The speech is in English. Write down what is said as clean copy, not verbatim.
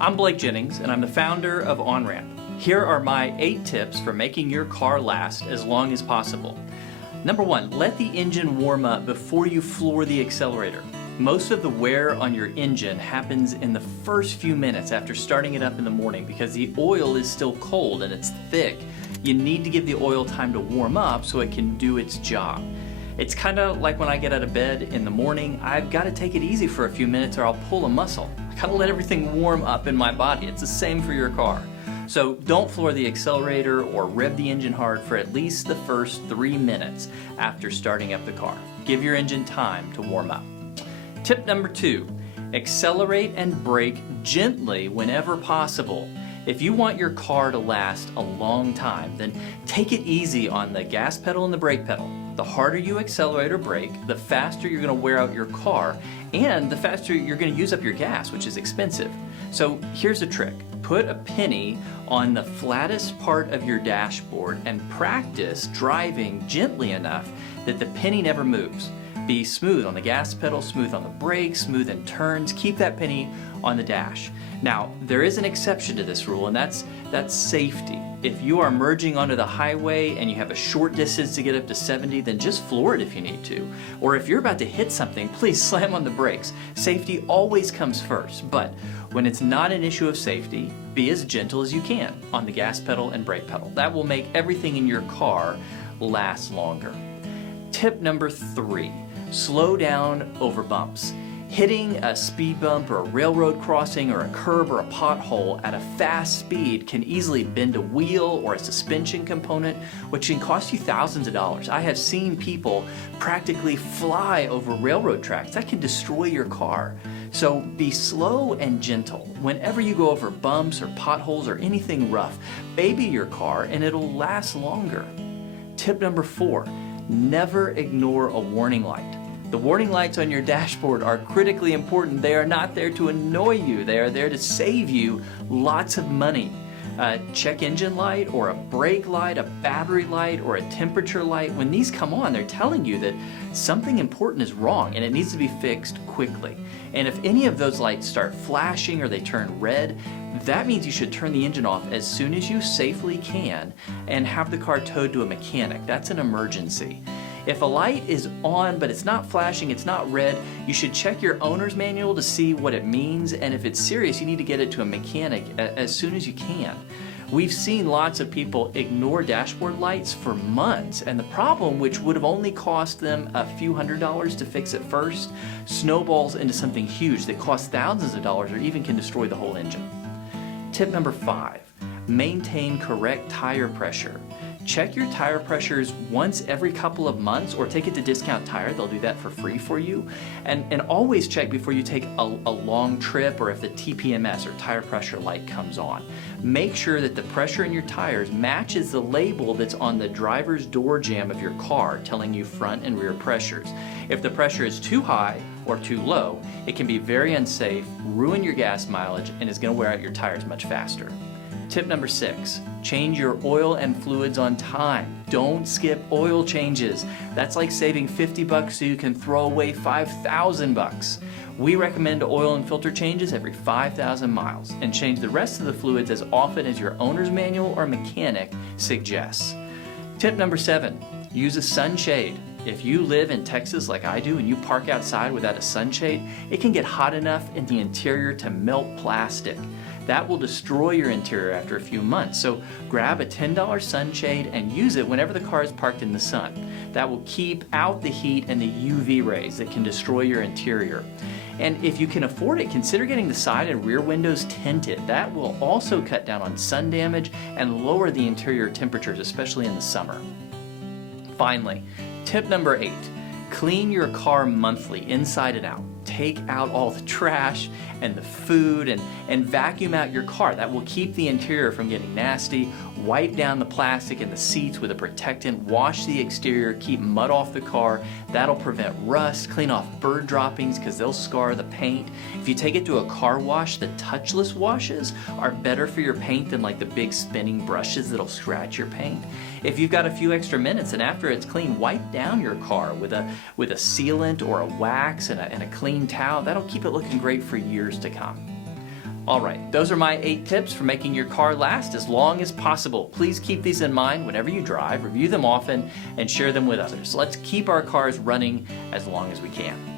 I'm Blake Jennings, and I'm the founder of OnRamp. Here are my 8 tips for making your car last as long as possible. Number 1, let the engine warm up before you floor the accelerator. Most of the wear on your engine happens in the first few minutes after starting it up in the morning because the oil is still cold and it's thick. You need to give the oil time to warm up so it can do its job. It's kind of like when I get out of bed in the morning, I've got to take it easy for a few minutes or I'll pull a muscle. I gotta let everything warm up in my body. It's the same for your car. So don't floor the accelerator or rev the engine hard for at least the first 3 minutes after starting up the car. Give your engine time to warm up. Tip number 2, accelerate and brake gently whenever possible. If you want your car to last a long time, then take it easy on the gas pedal and the brake pedal. The harder you accelerate or brake, the faster you're going to wear out your car and the faster you're going to use up your gas, which is expensive. So here's a trick. Put a penny on the flattest part of your dashboard and practice driving gently enough that the penny never moves. Be smooth on the gas pedal, smooth on the brakes, smooth in turns. Keep that penny on the dash. Now, there is an exception to this rule, and that's safety. If you are merging onto the highway and you have a short distance to get up to 70, then just floor it if you need to. Or if you're about to hit something, please slam on the brakes. Safety always comes first, but when it's not an issue of safety, be as gentle as you can on the gas pedal and brake pedal. That will make everything in your car last longer. Tip number 3, slow down over bumps. Hitting a speed bump or a railroad crossing or a curb or a pothole at a fast speed can easily bend a wheel or a suspension component, which can cost you thousands of dollars. I have seen people practically fly over railroad tracks. That can destroy your car. So be slow and gentle. Whenever you go over bumps or potholes or anything rough, baby your car and it'll last longer. Tip number 4, never ignore a warning light. The warning lights on your dashboard are critically important. They are not there to annoy you. They are there to save you lots of money. A check engine light or a brake light, a battery light, or a temperature light, when these come on, they're telling you that something important is wrong and it needs to be fixed quickly. And if any of those lights start flashing or they turn red, that means you should turn the engine off as soon as you safely can and have the car towed to a mechanic. That's an emergency. If a light is on but it's not flashing, it's not red, you should check your owner's manual to see what it means, and if it's serious, you need to get it to a mechanic as soon as you can. We've seen lots of people ignore dashboard lights for months, and the problem, which would have only cost them a few $100s to fix at first, snowballs into something huge that costs thousands of dollars or even can destroy the whole engine. Tip number 5, maintain correct tire pressure. Check your tire pressures once every couple of months or take it to Discount Tire. They'll do that for free for you. And always check before you take a long trip or if the TPMS or tire pressure light comes on. Make sure that the pressure in your tires matches the label that's on the driver's door jamb of your car telling you front and rear pressures. If the pressure is too high or too low, it can be very unsafe, ruin your gas mileage, and is going to wear out your tires much faster. Tip number 6, change your oil and fluids on time. Don't skip oil changes. That's like saving $50 so you can throw away $5,000. We recommend oil and filter changes every 5,000 miles and change the rest of the fluids as often as your owner's manual or mechanic suggests. Tip number 7, use a sunshade. If you live in Texas like I do and you park outside without a sunshade, it can get hot enough in the interior to melt plastic. That will destroy your interior after a few months. So grab a $10 sunshade and use it whenever the car is parked in the sun. That will keep out the heat and the UV rays that can destroy your interior. And if you can afford it, consider getting the side and rear windows tinted. That will also cut down on sun damage and lower the interior temperatures, especially in the summer. Finally, tip number 8, clean your car monthly, inside and out. Take out all the trash and the food and vacuum out your car. That will keep the interior from getting nasty. Wipe down the plastic and the seats with a protectant. Wash the exterior, keep mud off the car. That'll prevent rust. Clean off bird droppings because they'll scar the paint. If you take it to a car wash, the touchless washes are better for your paint than like the big spinning brushes that'll scratch your paint. If you've got a few extra minutes and after it's clean, wipe down your car with a sealant or a wax and a clean towel. That'll keep it looking great for years to come. All right, those are my 8 tips for making your car last as long as possible. Please keep these in mind whenever you drive, review them often, and share them with others. Let's keep our cars running as long as we can.